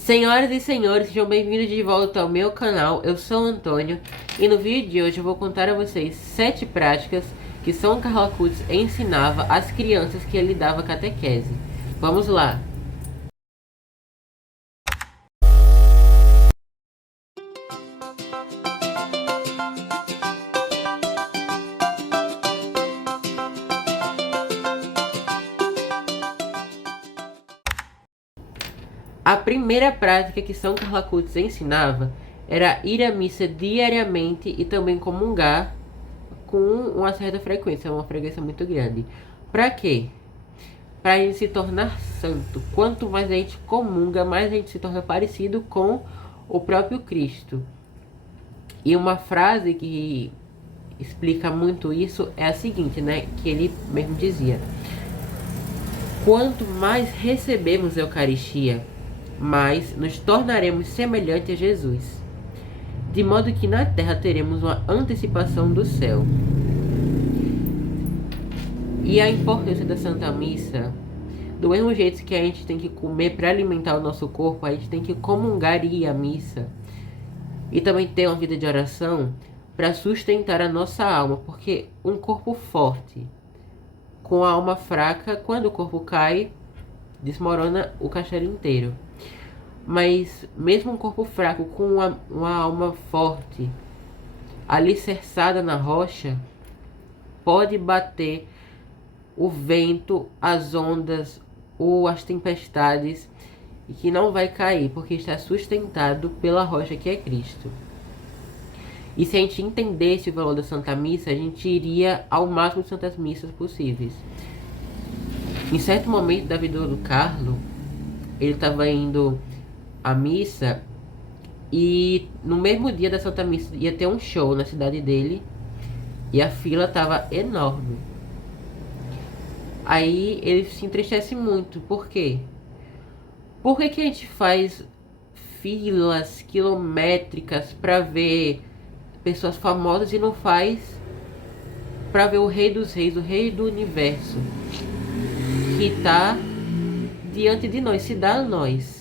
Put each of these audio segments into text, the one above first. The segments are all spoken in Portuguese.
Senhoras e senhores, sejam bem-vindos de volta ao meu canal. Eu sou o Antônio e no vídeo de hoje eu vou contar a vocês 7 práticas que São Carlos Acutis ensinava às crianças que ele dava catequese. Vamos lá! A primeira prática que São Carlos Acutis ensinava era ir à missa diariamente e também comungar com uma certa frequência, uma frequência muito grande. Para quê? Para a gente se tornar santo. Quanto mais a gente comunga, mais a gente se torna parecido com o próprio Cristo. E uma frase que explica muito isso é a seguinte, né? Que ele mesmo dizia: quanto mais recebemos a Eucaristia, mais nos tornaremos semelhantes a Jesus, de modo que na terra teremos uma antecipação do céu. E a importância da Santa Missa, do mesmo jeito que a gente tem que comer para alimentar o nosso corpo, a gente tem que comungar e ir à missa. E também ter uma vida de oração para sustentar a nossa alma, porque um corpo forte com a alma fraca, quando o corpo cai, desmorona o castelo inteiro. Mas mesmo um corpo fraco com uma alma forte, alicerçada na rocha, pode bater o vento, as ondas ou as tempestades e que não vai cair, porque está sustentado pela rocha que é Cristo. E se a gente entendesse o valor da Santa Missa, a gente iria ao máximo de santas missas possíveis. Em certo momento da vida do Carlo, ele estava indo à missa e no mesmo dia da Santa Missa ia ter um show na cidade dele e a fila estava enorme. Aí ele se entristece muito. Por quê? Por que a gente faz filas quilométricas para ver pessoas famosas e não faz para ver o Rei dos Reis, o Rei do Universo, que está diante de nós, se dá a nós?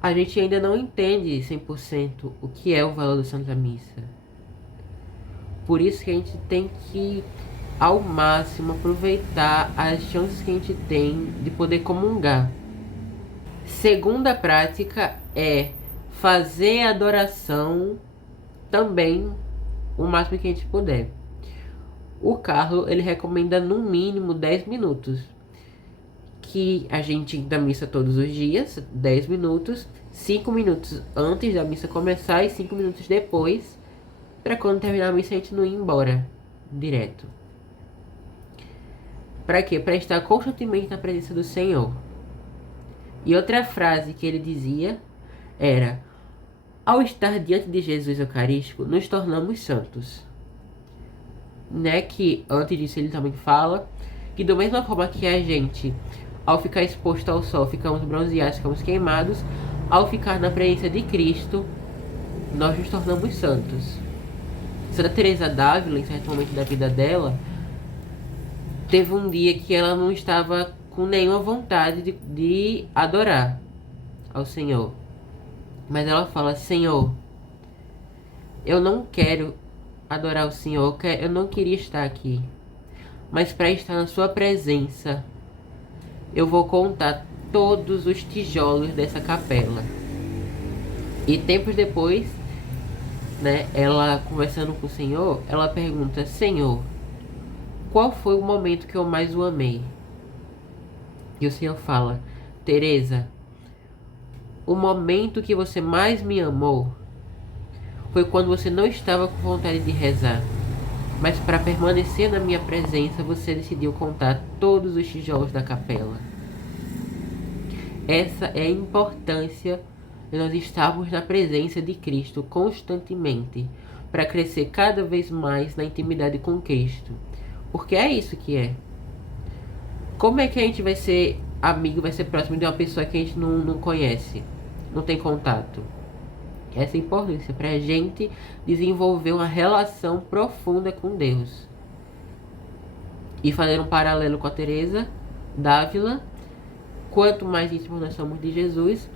A gente ainda não entende 100% o que é o valor da Santa Missa. Por isso que a gente tem que, ao máximo, aproveitar as chances que a gente tem de poder comungar. Segunda prática é fazer a adoração também o máximo que a gente puder. O Carlo, ele recomenda no mínimo 10 minutos. Que a gente da missa todos os dias, 10 minutos, 5 minutos antes da missa começar e 5 minutos depois, para quando terminar a missa a gente não ir embora direto. Para quê? Para estar constantemente na presença do Senhor. E outra frase que ele dizia era: ao estar diante de Jesus Eucarístico, nos tornamos santos. Né? Que antes disso ele também fala que da mesma forma que a gente, ao ficar exposto ao sol, ficamos bronzeados, ficamos queimados, ao ficar na presença de Cristo, nós nos tornamos santos. Santa Teresa d'Ávila, em certo momento da vida dela, teve um dia que ela não estava com nenhuma vontade de adorar ao Senhor. Mas ela fala: Senhor, eu não quero adorar o Senhor, eu não queria estar aqui. Mas para estar na sua presença, eu vou contar todos os tijolos dessa capela. E tempos depois, né, ela conversando com o Senhor, ela pergunta: Senhor, qual foi o momento que eu mais o amei? E o Senhor fala: Teresa, o momento que você mais me amou foi quando você não estava com vontade de rezar, mas para permanecer na minha presença você decidiu contar todos os tijolos da capela. Essa é a importância de nós estarmos na presença de Cristo constantemente, para crescer cada vez mais na intimidade com Cristo. Porque é isso que é. Como é que a gente vai ser amigo, vai ser próximo de uma pessoa que a gente não conhece, não tem contato? Essa é a importância para a gente desenvolver uma relação profunda com Deus. E fazer um paralelo com a Teresa d'Ávila, quanto mais íntimos nós somos de Jesus,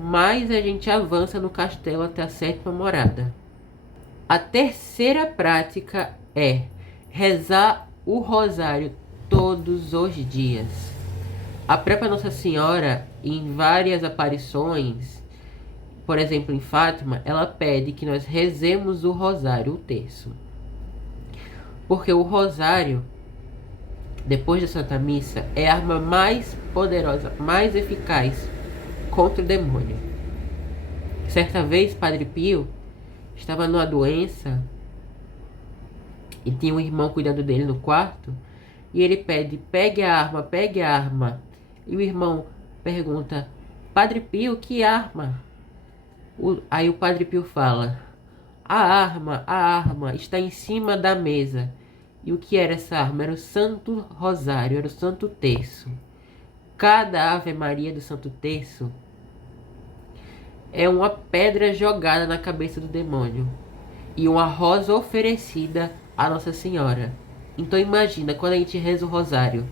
mais a gente avança no castelo até a sétima morada. A terceira prática é rezar o rosário todos os dias. A própria Nossa Senhora, em várias aparições, por exemplo em Fátima, ela pede que nós rezemos o rosário, o terço. Porque o rosário, depois da Santa Missa, é a arma mais poderosa, mais eficaz contra o demônio. Certa vez, Padre Pio estava numa doença e tinha um irmão cuidando dele no quarto, e ele pede, pegue a arma, pegue a arma. E o irmão pergunta, Padre Pio, que arma? Aí o Padre Pio fala, a arma está em cima da mesa. E o que era essa arma? Era o Santo Rosário, era o Santo Terço. Cada Ave Maria do Santo Terço é uma pedra jogada na cabeça do demônio e uma rosa oferecida a Nossa Senhora. Então imagina, quando a gente reza o rosário,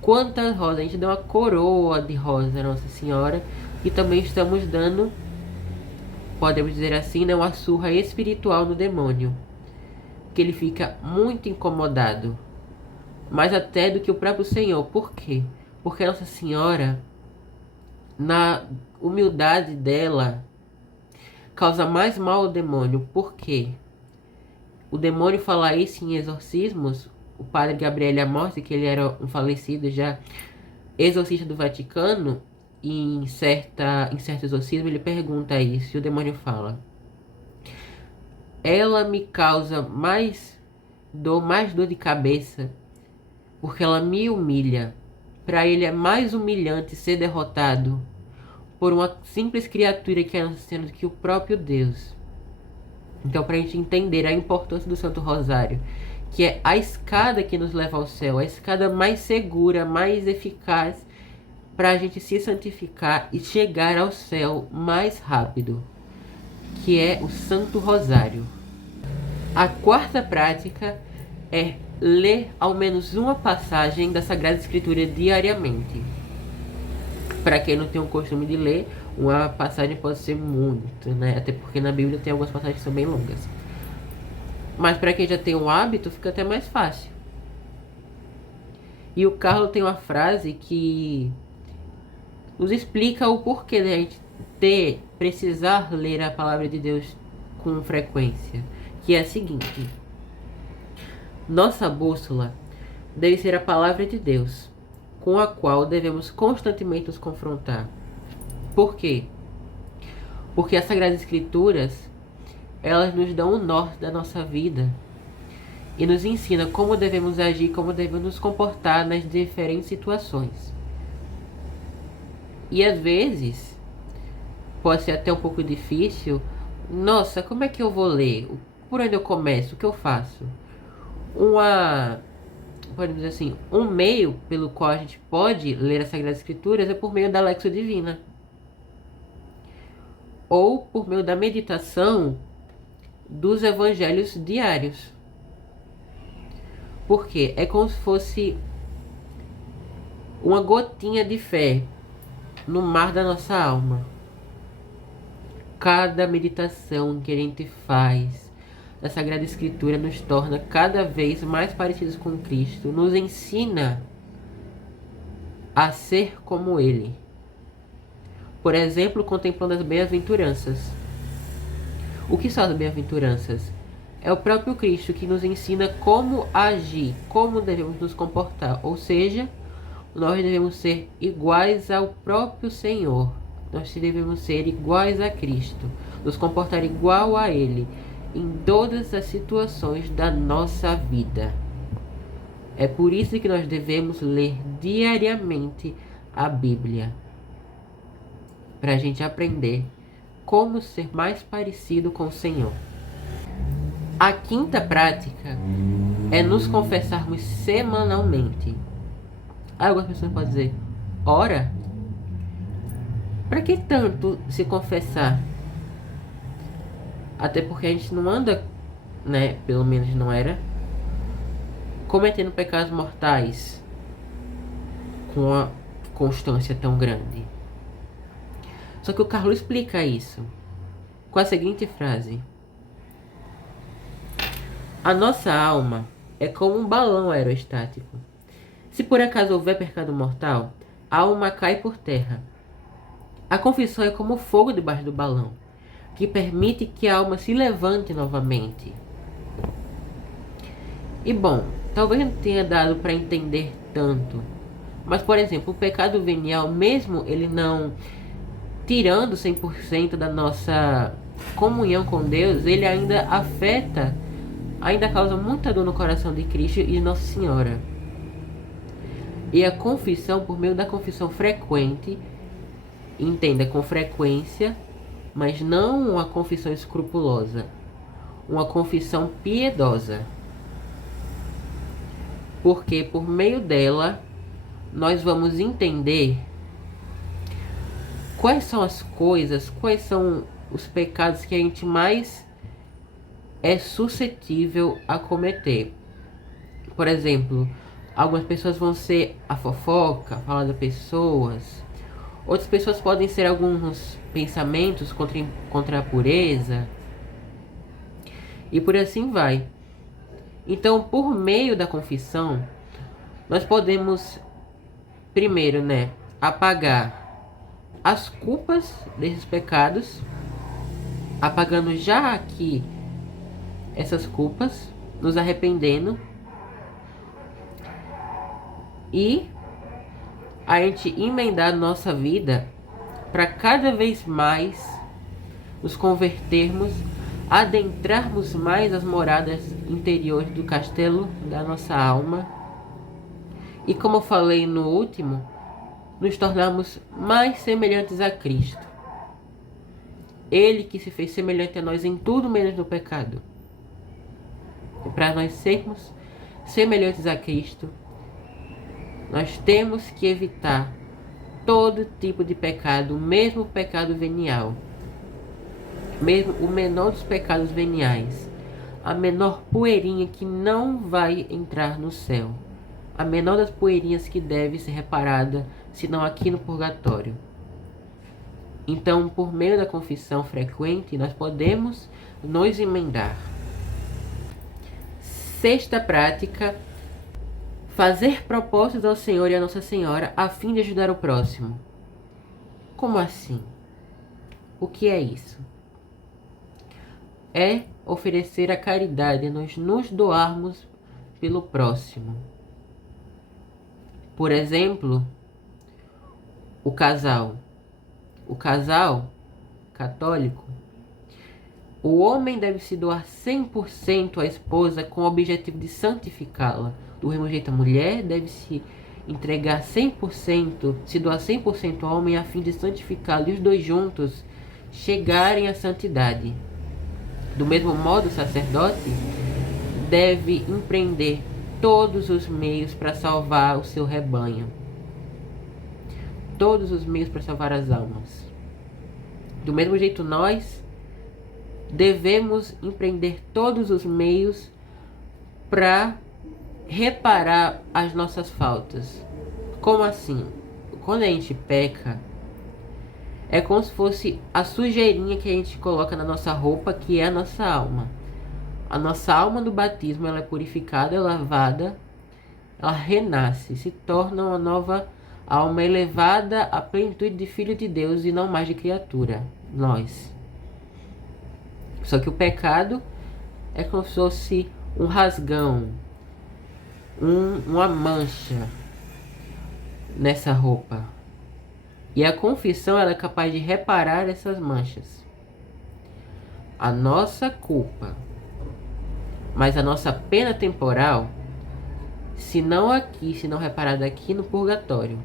quantas rosas, a gente dá uma coroa de rosa a Nossa Senhora, e também estamos dando, podemos dizer assim, né, uma surra espiritual no demônio, que ele fica muito incomodado, mais até do que o próprio Senhor. Por quê? Porque Nossa Senhora, na humildade dela, causa mais mal ao demônio. Por quê? O demônio fala isso em exorcismos. O padre Gabriele Amorsi, que ele era um falecido já, exorcista do Vaticano, em certo exorcismo ele pergunta isso, e o demônio fala, ela me causa mais dor de cabeça, porque ela me humilha. Para ele é mais humilhante ser derrotado por uma simples criatura que é Nossa Senhora do que o próprio Deus. Então, para a gente entender a importância do Santo Rosário, que é a escada que nos leva ao céu, a escada mais segura, mais eficaz, para a gente se santificar e chegar ao céu mais rápido, que é o Santo Rosário. A quarta prática é ler ao menos uma passagem da Sagrada Escritura diariamente. Para quem não tem o costume de ler, uma passagem pode ser muito, né? Até porque na Bíblia tem algumas passagens que são bem longas. Mas para quem já tem um hábito, fica até mais fácil. E o Carlos tem uma frase que nos explica o porquê da gente precisar ler a palavra de Deus com frequência, que é a seguinte: nossa bússola deve ser a palavra de Deus, com a qual devemos constantemente nos confrontar. Por quê? Porque as Sagradas Escrituras, elas nos dão o norte da nossa vida e nos ensina como devemos agir, como devemos nos comportar nas diferentes situações. E às vezes pode ser até um pouco difícil. Nossa, como é que eu vou ler? Por onde eu começo? O que eu faço? Podemos dizer assim, um meio pelo qual a gente pode ler as Sagradas Escrituras é por meio da Lexio Divina, ou por meio da meditação dos evangelhos diários. Porque é como se fosse uma gotinha de fé no mar da nossa alma. Cada meditação que a gente faz da Sagrada Escritura nos torna cada vez mais parecidos com Cristo, nos ensina a ser como Ele. Por exemplo, contemplando as bem-aventuranças. O que são as bem-aventuranças? É o próprio Cristo que nos ensina como agir, como devemos nos comportar. Ou seja, nós devemos ser iguais ao próprio Senhor. Nós devemos ser iguais a Cristo, nos comportar igual a Ele em todas as situações da nossa vida. É por isso que nós devemos ler diariamente a Bíblia, para a gente aprender como ser mais parecido com o Senhor. A quinta prática é nos confessarmos semanalmente. Algumas pessoas podem dizer, ora, para que tanto se confessar? Até porque a gente não anda, né, pelo menos não era, cometendo pecados mortais constância tão grande. Só que o Carlos explica isso com a seguinte frase: a nossa alma é como um balão aerostático. Se por acaso houver pecado mortal, a alma cai por terra. A confissão é como fogo debaixo do balão, que permite que a alma se levante novamente. E bom, talvez não tenha dado para entender tanto, mas por exemplo, o pecado venial, mesmo ele não tirando 100% da nossa comunhão com Deus, ele ainda afeta, ainda causa muita dor no coração de Cristo e de Nossa Senhora. E a confissão, por meio da confissão frequente, entenda, com frequência, mas não uma confissão escrupulosa, uma confissão piedosa. Porque por meio dela, nós vamos entender quais são as coisas, quais são os pecados que a gente mais é suscetível a cometer. Por exemplo, algumas pessoas vão ser a fofoca, falar de pessoas. Outras pessoas podem ser alguns pensamentos contra a pureza. E por assim vai. Então, por meio da confissão, nós podemos, primeiro, apagar as culpas desses pecados, apagando já aqui essas culpas, nos arrependendo, e a gente emendar nossa vida para cada vez mais nos convertermos, adentrarmos mais as moradas interiores do castelo da nossa alma, e como eu falei no último, nos tornarmos mais semelhantes a Cristo. Ele que se fez semelhante a nós em tudo menos no pecado. E para nós sermos semelhantes a Cristo, nós temos que evitar todo tipo de pecado, mesmo o pecado venial, mesmo o menor dos pecados veniais, a menor poeirinha que não vai entrar no céu, a menor das poeirinhas que deve ser reparada, senão aqui no purgatório. Então, por meio da confissão frequente, nós podemos nos emendar. Sexta prática: fazer propósitos ao Senhor e a Nossa Senhora a fim de ajudar o próximo. Como assim? O que é isso? É oferecer a caridade, nós nos doarmos pelo próximo. Por exemplo, o casal católico, o homem deve se doar 100% à esposa com o objetivo de santificá-la. Do mesmo jeito, a mulher deve se entregar 100%, se doar 100% ao homem a fim de santificá-lo, e os dois juntos chegarem à santidade. Do mesmo modo, o sacerdote deve empreender todos os meios para salvar o seu rebanho. Todos os meios para salvar as almas. Do mesmo jeito, nós devemos empreender todos os meios para reparar as nossas faltas. Como assim? Quando a gente peca, é como se fosse a sujeirinha que a gente coloca na nossa roupa, que é a nossa alma. A nossa alma do batismo, ela é purificada, é lavada, ela renasce, se torna uma nova alma elevada à plenitude de filho de Deus e não mais de criatura, nós. Só que o pecado é como se fosse um rasgão, uma mancha nessa roupa. E a confissão, ela é capaz de reparar essas manchas. A nossa culpa, mas a nossa pena temporal, se não aqui, se não reparada aqui, no purgatório.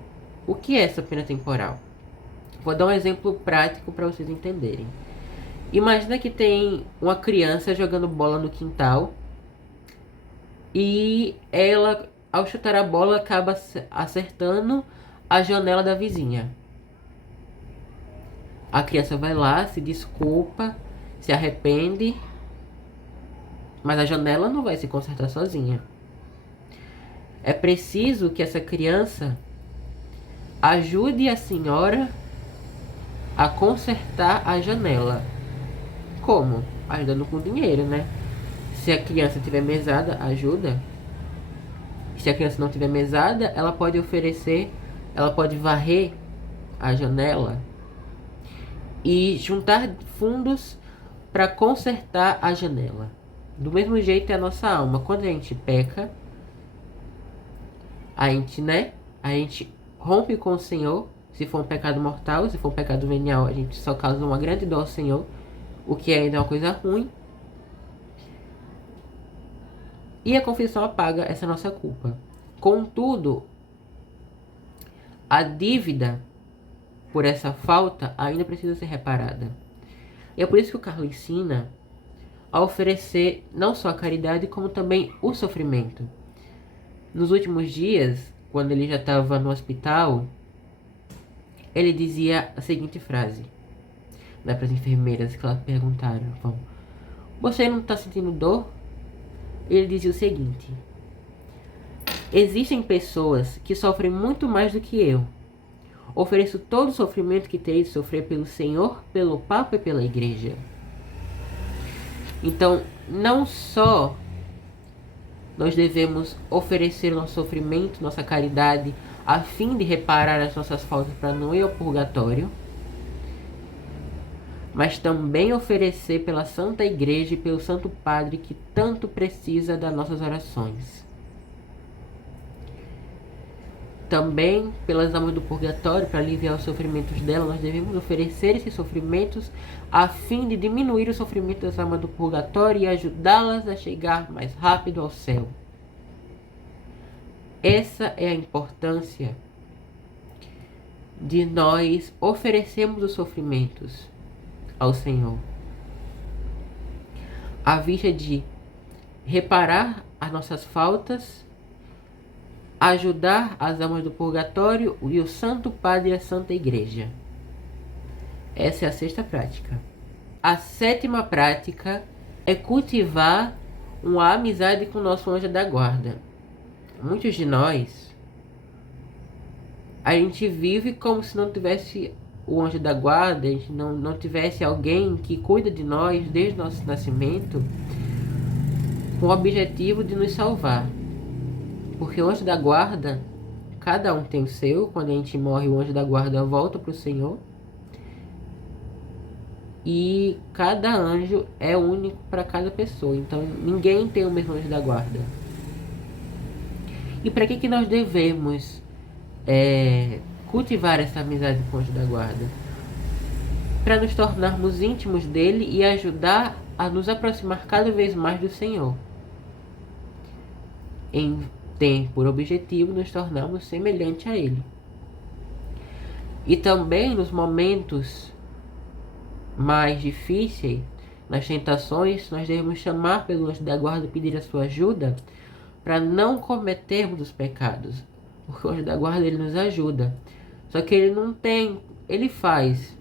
O que é essa pena temporal? Vou dar um exemplo prático para vocês entenderem. Imagina que tem uma criança jogando bola no quintal e ela, ao chutar a bola, acaba acertando a janela da vizinha. A criança vai lá, se desculpa, se arrepende, mas a janela não vai se consertar sozinha. É preciso que essa criança Ajude a senhora a consertar a janela. Como? Ajudando com dinheiro, né? Se a criança tiver mesada, ajuda. Se a criança não tiver mesada, ela pode oferecer, ela pode varrer a janela e juntar fundos para consertar a janela. Do mesmo jeito é a nossa alma. Quando a gente peca, a gente rompe com o Senhor. Se for um pecado mortal, se for um pecado venial, a gente só causa uma grande dor ao Senhor, o que ainda é uma coisa ruim. E a confissão apaga essa nossa culpa. Contudo, a dívida por essa falta ainda precisa ser reparada. E é por isso que o Carlos ensina a oferecer não só a caridade, como também o sofrimento. Nos últimos dias, quando ele já estava no hospital, ele dizia a seguinte frase, né, para as enfermeiras que elas perguntaram: você não está sentindo dor? Ele dizia o seguinte: existem pessoas que sofrem muito mais do que eu. Ofereço todo o sofrimento que terei de sofrer pelo Senhor, pelo Papa e pela Igreja. Então, não só nós devemos oferecer nosso sofrimento, nossa caridade, a fim de reparar as nossas faltas para não ir ao purgatório, mas também oferecer pela Santa Igreja e pelo Santo Padre, que tanto precisa das nossas orações. Também pelas almas do purgatório, para aliviar os sofrimentos dela, nós devemos oferecer esses sofrimentos a fim de diminuir o sofrimento das almas do purgatório e ajudá-las a chegar mais rápido ao céu. Essa é a importância de nós oferecermos os sofrimentos ao Senhor, à vista de reparar as nossas faltas, ajudar as almas do purgatório e o Santo Padre e a Santa Igreja. Essa é a sexta prática. A sétima prática é cultivar uma amizade com o nosso anjo da guarda. Muitos de nós, a gente vive como se não tivesse o anjo da guarda, a gente não tivesse alguém que cuida de nós desde o nosso nascimento, com o objetivo de nos salvar. Porque o anjo da guarda, cada um tem o seu. Quando a gente morre, o anjo da guarda volta para o Senhor. E cada anjo é único para cada pessoa. Então ninguém tem o mesmo anjo da guarda. E para que nós devemos cultivar essa amizade com o anjo da guarda? Para nos tornarmos íntimos dele e ajudar a nos aproximar cada vez mais do Senhor. Tem por objetivo nos tornarmos semelhante a ele. E também nos momentos mais difíceis, nas tentações, nós devemos chamar pelo anjo da guarda e pedir a sua ajuda para não cometermos os pecados. Porque o anjo da guarda, ele nos ajuda. Só que ele faz.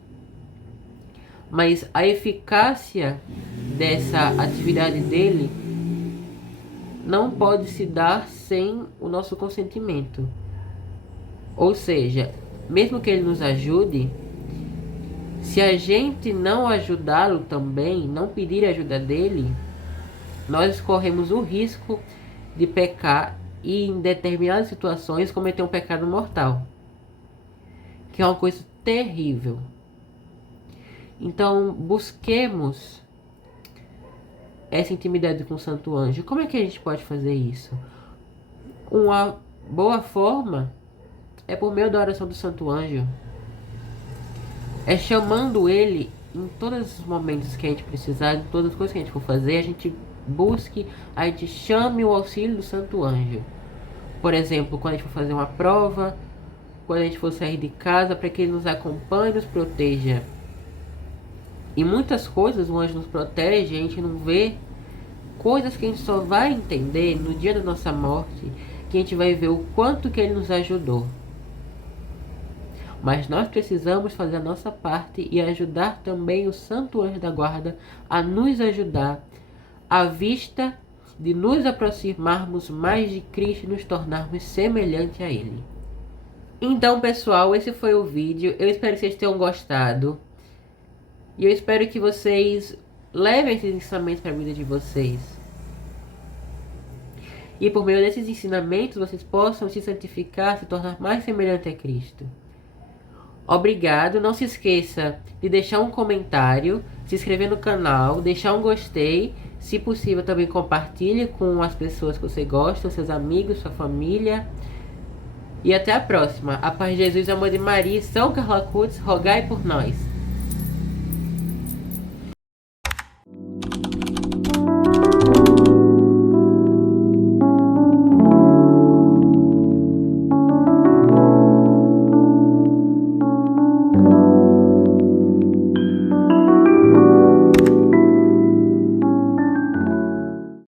Mas a eficácia dessa atividade dele não pode se dar sem o nosso consentimento. Ou seja, mesmo que ele nos ajude, se a gente não ajudá-lo também, não pedir a ajuda dele, nós corremos o risco de pecar e, em determinadas situações, cometer um pecado mortal, que é uma coisa terrível. Então, busquemos essa intimidade com o Santo Anjo. Como é que a gente pode fazer isso? Uma boa forma é por meio da oração do Santo Anjo. É chamando ele em todos os momentos que a gente precisar, em todas as coisas que a gente for fazer, a gente chame o auxílio do Santo Anjo. Por exemplo, quando a gente for fazer uma prova, quando a gente for sair de casa, para que ele nos acompanhe e nos proteja. E muitas coisas o anjo nos protege, a gente não vê, coisas que a gente só vai entender no dia da nossa morte, que a gente vai ver o quanto que ele nos ajudou. Mas nós precisamos fazer a nossa parte e ajudar também o Santo Anjo da Guarda a nos ajudar, à vista de nos aproximarmos mais de Cristo e nos tornarmos semelhante a Ele. Então, pessoal, esse foi o vídeo. Eu espero que vocês tenham gostado. E eu espero que vocês levem esses ensinamentos para a vida de vocês. E por meio desses ensinamentos, vocês possam se santificar, se tornar mais semelhante a Cristo. Obrigado. Não se esqueça de deixar um comentário, se inscrever no canal, deixar um gostei. Se possível, também compartilhe com as pessoas que você gosta, seus amigos, sua família. E até a próxima. A paz de Jesus, o amor de Maria, São Carlos Acutis, rogai por nós.